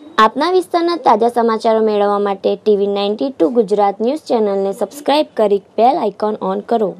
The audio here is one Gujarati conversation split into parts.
આપના વિસ્તારના તાજા સમાચારો મેળવવા માટે TV92 ગુજરાત ન્યૂઝ ચેનલને સબસ્ક્રાઇબ કરી બેલ આઇકોન ઓન કરો।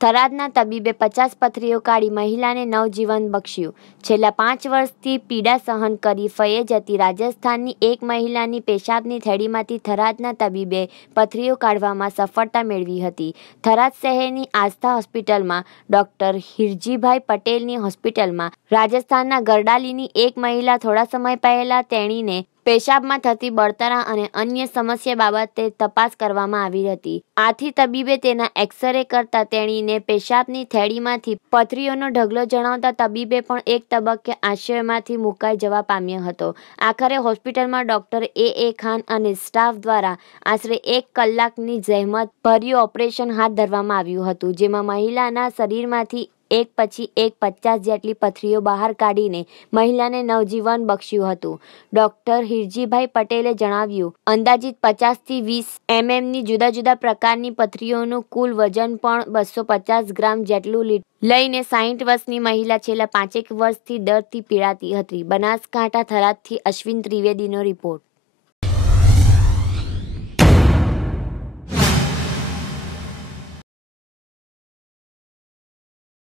થરાદના તબીબે 50 પથરીઓ કાઢી મહિલાને નવજીવન બક્ષ્યું। છેલ્લા 5 વર્ષથી પીડા સહન કરી ફયે જતી રાજસ્થાનની એક મહિલાની પેશાબની થેળીમાંથી થરાદના તબીબે પથરીઓ કાઢવામાં સફળતા મેળવી હતી। થરાદ શહેરની આસ્થા હોસ્પિટલમાં ડોક્ટર હિરજીભાઈ પટેલની હોસ્પિટલમાં રાજસ્થાનના ગરડાલીની એક મહિલા થોડા સમય પહેલા તેણીને પેશાબમાં થતી બળતરા અને અન્ય સમસ્યા બાબતે તપાસ કરવામાં આવી હતી। આથી તબીબે તેના એક્સરે કરતા તેણીને પેશાબની થેળીમાંથી પથરીઓનો ઢગલો જણાવતા તબીબે પણ એક તબક્કે આશ્ચર્યમાંથી મુકાઈ જવા પામ્યો હતો। આખરે હોસ્પિટલમાં ડોક્ટર એ ખાન અને સ્ટાફ દ્વારા આશરે 1 કલાકની જહેમત ભર્યું ઓપરેશન હાથ ધરવામાં આવ્યું હતું, જેમાં મહિલાના શરીરમાંથી એક પછી એક 50 જેટલી પથરીઓ બહાર કાઢીને મહિલાને નવજીવન બક્ષ્યું હતું। ડોક્ટર હિરજીભાઈ પટેલે જણાવ્યું, અંદાજિત 50 થી 20 mmની જુદા જુદા પ્રકારની પથરીઓનું કુલ વજન પણ 250 ગ્રામ જેટલું લઈને 60 વર્ષની મહિલા છેલ્લા 5 વર્ષથી દર્દથી પીડાતી હતી। બનાસકાંઠા થરાદથી અશ્વિન ત્રિવેદીનો રિપોર્ટ।